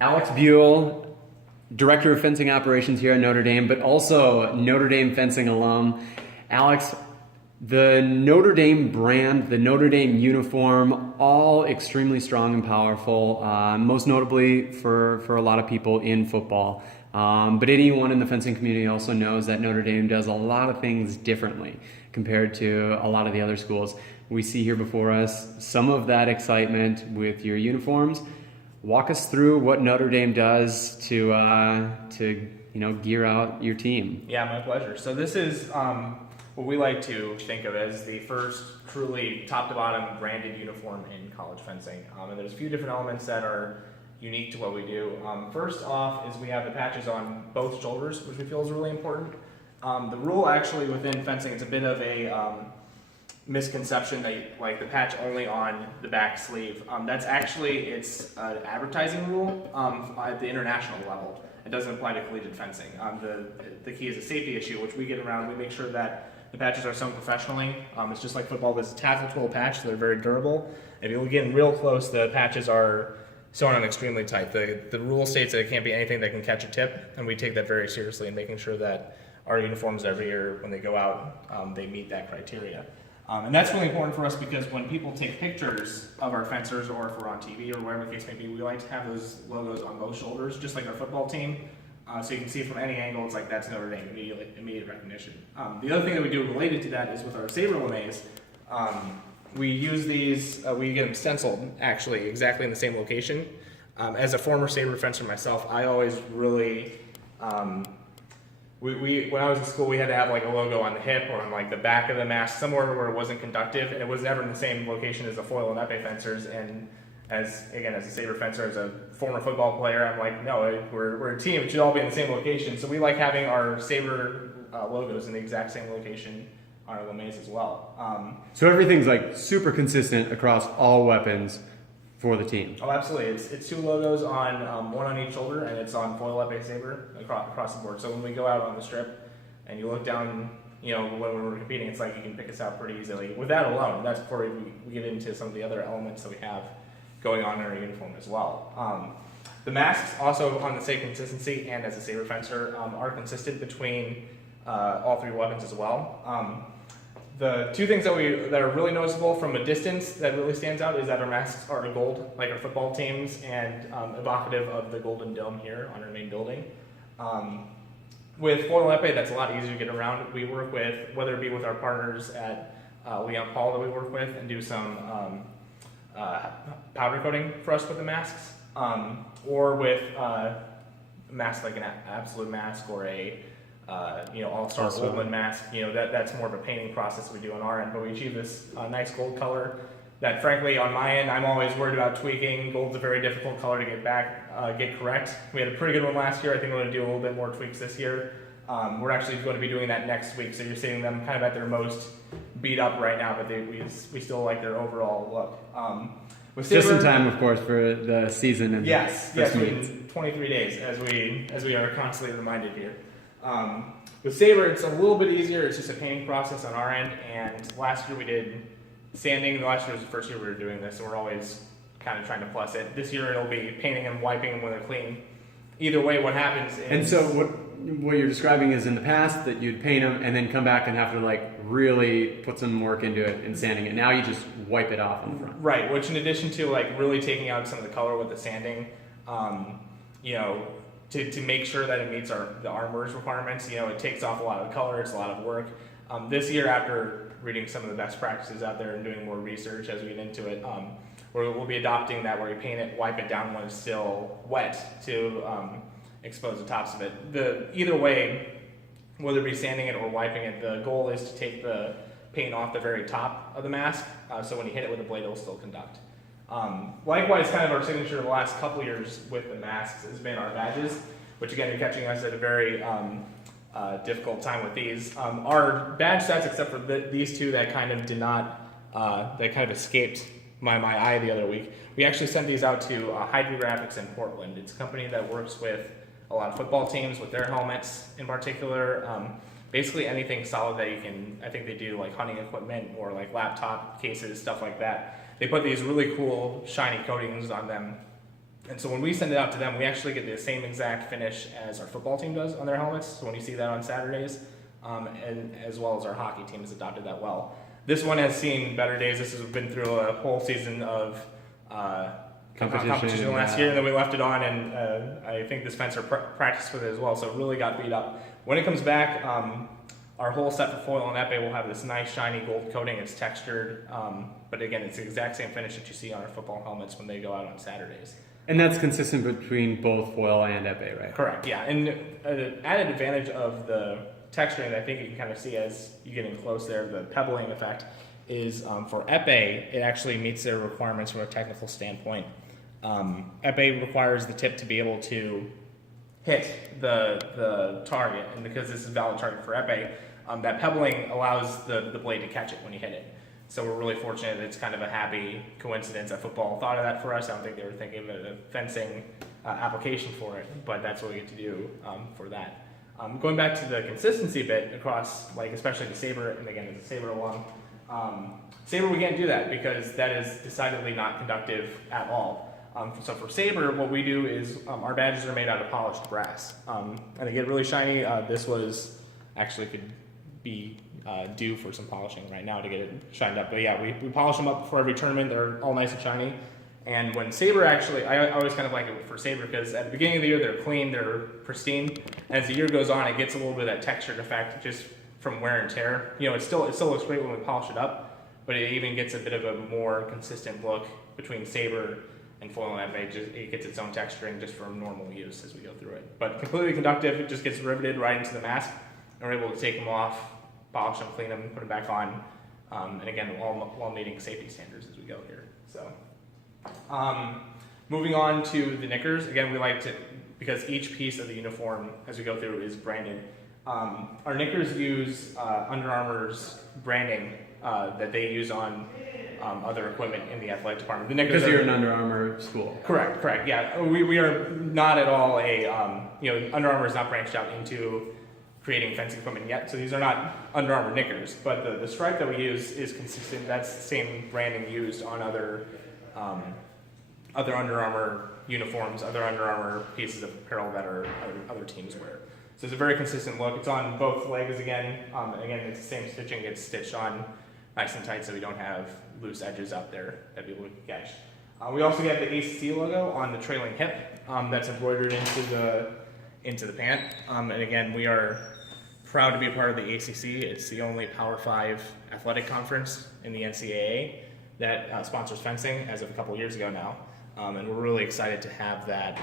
Alex Buell, Director of Fencing Operations here at Notre Dame, but also Notre Dame fencing alum. Alex, the Notre Dame brand, the Notre Dame uniform, all extremely strong and powerful, most notably for a lot of people in football. But anyone in the fencing community also knows that Notre Dame does a lot of things differently compared to a lot of the other schools. We see here before us some of that excitement with your uniforms. Walk us through what Notre Dame does to gear out your team. Yeah, my pleasure. So this is what we like to think of as the first truly top-to-bottom branded uniform in college fencing. And there's a few different elements that are unique to what we do. First off is we have the patches on both shoulders, which we feel is really important. The rule actually within fencing, it's a bit of a misconception that like the patch only on the back sleeve. That's actually, it's an advertising rule at the international level. It doesn't apply to collegiate fencing. The key is a safety issue, which we get around. We make sure that the patches are sewn professionally. It's just like football. This is a tassel twill patch, so they're very durable. If you look in real close, the patches are sewn on extremely tight. The rule states that it can't be anything that can catch a tip, and we take that very seriously in making sure that our uniforms every year, when they go out, they meet that criteria. And that's really important for us because when people take pictures of our fencers, or if we're on TV or whatever the case may be, we like to have those logos on both shoulders, just like our football team. So you can see it from any angle. It's like that's Notre Dame, immediate recognition. The other thing that we do related to that is with our saber lames. We use these, we get them stenciled actually exactly in the same location. As a former saber fencer myself, I always really, when I was in school, we had to have like a logo on the hip or on like the back of the mask, somewhere where it wasn't conductive, and it was never in the same location as the foil and epee fencers. And as a saber fencer, as a former football player, I'm like, no, we're a team. It should all be in the same location. So we like having our saber logos in the exact same location on our lames as well. So everything's like super consistent across all weapons for the team. Oh, absolutely. It's two logos on one on each shoulder, and it's on foil epee saber across the board. So when we go out on the strip and you look down, when we're competing, it's like you can pick us out pretty easily. With that alone, that's before we get into some of the other elements that we have going on in our uniform as well. The masks also on the same consistency, and as a saber fencer, are consistent between all three weapons as well. The two things that are really noticeable from a distance that really stands out is that our masks are gold, like our football teams, and evocative of the Golden Dome here on our main building. With foil epee, that's a lot easier to get around. We work with, whether it be with our partners at Leon Paul that we work with, and do some powder coating for us with the masks, or with a mask like an absolute mask or a all-star Goldman mask. That's more of a painting process we do on our end, but we achieve this nice gold color that, frankly, on my end, I'm always worried about tweaking. Gold's a very difficult color to get correct. We had a pretty good one last year. I think we're going to do a little bit more tweaks this year. We're actually going to be doing that next week, so you're seeing them kind of at their most beat up right now, but we still like their overall look. With just in time, of course, for the season. And yes, in 23 days, as we are constantly reminded here. With saber, it's a little bit easier. It's just a painting process on our end. And last year we did sanding. Last year was the first year we were doing this, and we're always kind of trying to plus it. This year it'll be painting and wiping them when they're clean. Either way, what happens is... And so what you're describing is in the past that you'd paint them and then come back and have to like really put some work into it and sanding it. Now you just wipe it off in the front. Right, which in addition to like really taking out some of the color with the sanding, to make sure that it meets the armor's requirements, it takes off a lot of color. It's a lot of work. This year, after reading some of the best practices out there and doing more research as we get into it, we'll be adopting that where you paint it, wipe it down when it's still wet to expose the tops of it. Either way, whether it be sanding it or wiping it, the goal is to take the paint off the very top of the mask, so when you hit it with a blade, it'll still conduct. Likewise, kind of our signature the last couple years with the masks has been our badges, which again, you're catching us at a very difficult time with these. Our badge sets, except for these two that kind of did not, that kind of escaped my eye the other week, we actually sent these out to Hydra Graphics in Portland. It's a company that works with a lot of football teams with their helmets in particular. Basically anything solid that you can, I think they do like hunting equipment or like laptop cases, stuff like that. They put these really cool shiny coatings on them And so when we send it out to them, we actually get the same exact finish as our football team does on their helmets. So when you see that on Saturdays, and as well as our hockey team has adopted that well. This one has seen better days. This has been through a whole season of competition last year, and then we left it on, and I think this fencer practiced with it as well, so it really got beat up. When it comes back, our whole set for foil and epee will have this nice shiny gold coating. It's textured, but again, it's the exact same finish that you see on our football helmets when they go out on Saturdays. And that's consistent between both foil and epee, right? Correct, yeah. And an added advantage of the texturing that I think you can kind of see as you get in close there, the pebbling effect, is for epee, it actually meets their requirements from a technical standpoint. Epee requires the tip to be able to hit the target, and because this is a valid target for epee, that pebbling allows the blade to catch it when you hit it. So we're really fortunate that it's kind of a happy coincidence that football thought of that for us. I don't think they were thinking of a fencing application for it, but that's what we get to do for that. Going back to the consistency bit across, like especially the saber, and again, as a saber alum, saber we can't do that because that is decidedly not conductive at all. So for saber, what we do is our badges are made out of polished brass, and they get really shiny. This was actually could be due for some polishing right now to get it shined up. But yeah, we polish them up before every tournament. They're all nice and shiny. And when saber actually, I always kind of like it for saber because at the beginning of the year they're clean, they're pristine. And as the year goes on, it gets a little bit of that textured effect just from wear and tear. You know, it still looks great when we polish it up, but it even gets a bit of a more consistent look between saber and foil and epee. It gets its own texturing just from normal use as we go through it. But completely conductive, it just gets riveted right into the mask, and we're able to take them off, polish them, clean them, put them back on, and again, while meeting safety standards as we go here. So, moving on to the Knickers. Again, we like to, because each piece of the uniform as we go through is branded. Our Knickers use Under Armour's branding that they use on other equipment in the athletic department. The Knickers Because you're an Under Armour school. Correct. Yeah, we are not at all a Under Armour is not branched out into creating fencing equipment yet, so these are not Under Armour Knickers. But the stripe that we use is consistent. That's the same branding used on other Under Armour uniforms, other Under Armour pieces of apparel that other teams wear. So it's a very consistent look. It's on both legs again. Again, it's the same stitching. It's stitched on nice and tight so we don't have loose edges out there that people would catch. We also get the ACC logo on the trailing hip that's embroidered into the pant. And again, we are proud to be a part of the ACC. It's the only Power 5 athletic conference in the NCAA that sponsors fencing as of a couple years ago now. And we're really excited to have that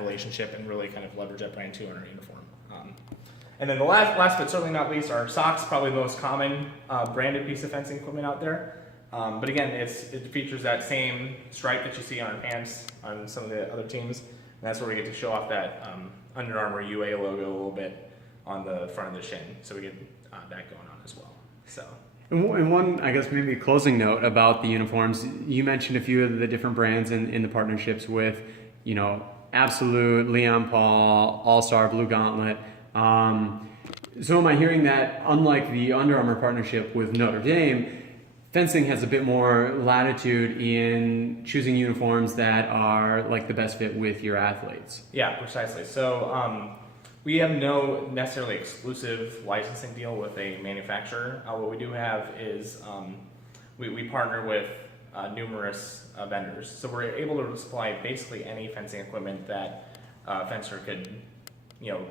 relationship and really kind of leverage that brand too in our uniform. And then the last but certainly not least, our socks, probably the most common branded piece of fencing equipment out there. But again, it features that same stripe that you see on our pants on some of the other teams. And that's where we get to show off that Under Armour UA logo a little bit on the front of the shin. So we get that going on as well. So. And one, I guess, maybe closing note about the uniforms. You mentioned a few of the different brands in the partnerships with, Absolute, Leon Paul, All-Star, Blue Gauntlet. So am I hearing that, unlike the Under Armour partnership with Notre Dame, fencing has a bit more latitude in choosing uniforms that are like the best fit with your athletes? Yeah, precisely. So we have no necessarily exclusive licensing deal with a manufacturer. What we do have is we partner with numerous vendors. So we're able to supply basically any fencing equipment that a fencer could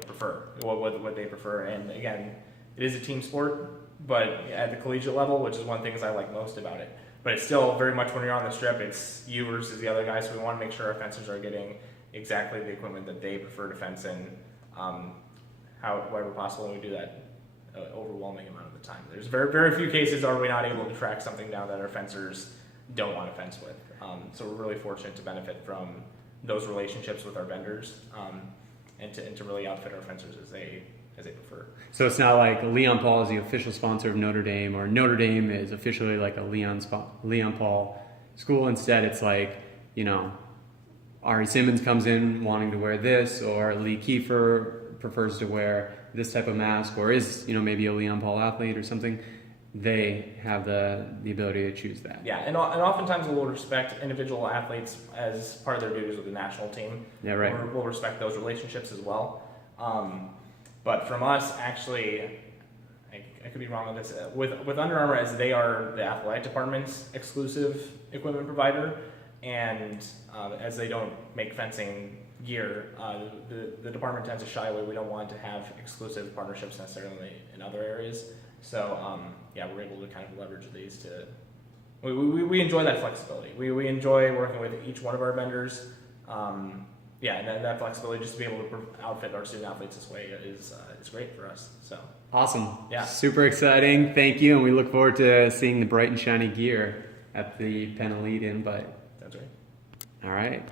prefer, what they prefer. And again, it is a team sport, but at the collegiate level, which is one of the things I like most about it. But it's still very much when you're on the strip, it's you versus the other guys. So we want to make sure our fencers are getting exactly the equipment that they prefer to fence in, however possible, and we do that overwhelming amount of the time. There's very, very few cases are we not able to track something down that our fencers don't want to fence with. So we're really fortunate to benefit from those relationships with our vendors, and to really outfit our fencers as they prefer. So it's not like Leon Paul is the official sponsor of Notre Dame, or Notre Dame is officially like a Leon Paul school. Instead, it's like, Ari Simmons comes in wanting to wear this, or Lee Kiefer prefers to wear this type of mask, or is, maybe a Leon Paul athlete or something. they have the ability to choose that. Yeah, and oftentimes we'll respect individual athletes as part of their duties with the national team. Yeah, right. We'll respect those relationships as well. But from us, actually, I could be wrong on this. With Under Armour, as they are the athletic department's exclusive equipment provider, and as they don't make fencing gear, the department tends to shy away. We don't want to have exclusive partnerships necessarily in other areas. So yeah, we're able to kind of leverage these to. We enjoy that flexibility. We enjoy working with each one of our vendors. Yeah, and that flexibility just to be able to outfit our student athletes this way is great for us. So awesome. Yeah. Super exciting. Thank you, and we look forward to seeing the bright and shiny gear at the Penn Elite invite. that's right. All right.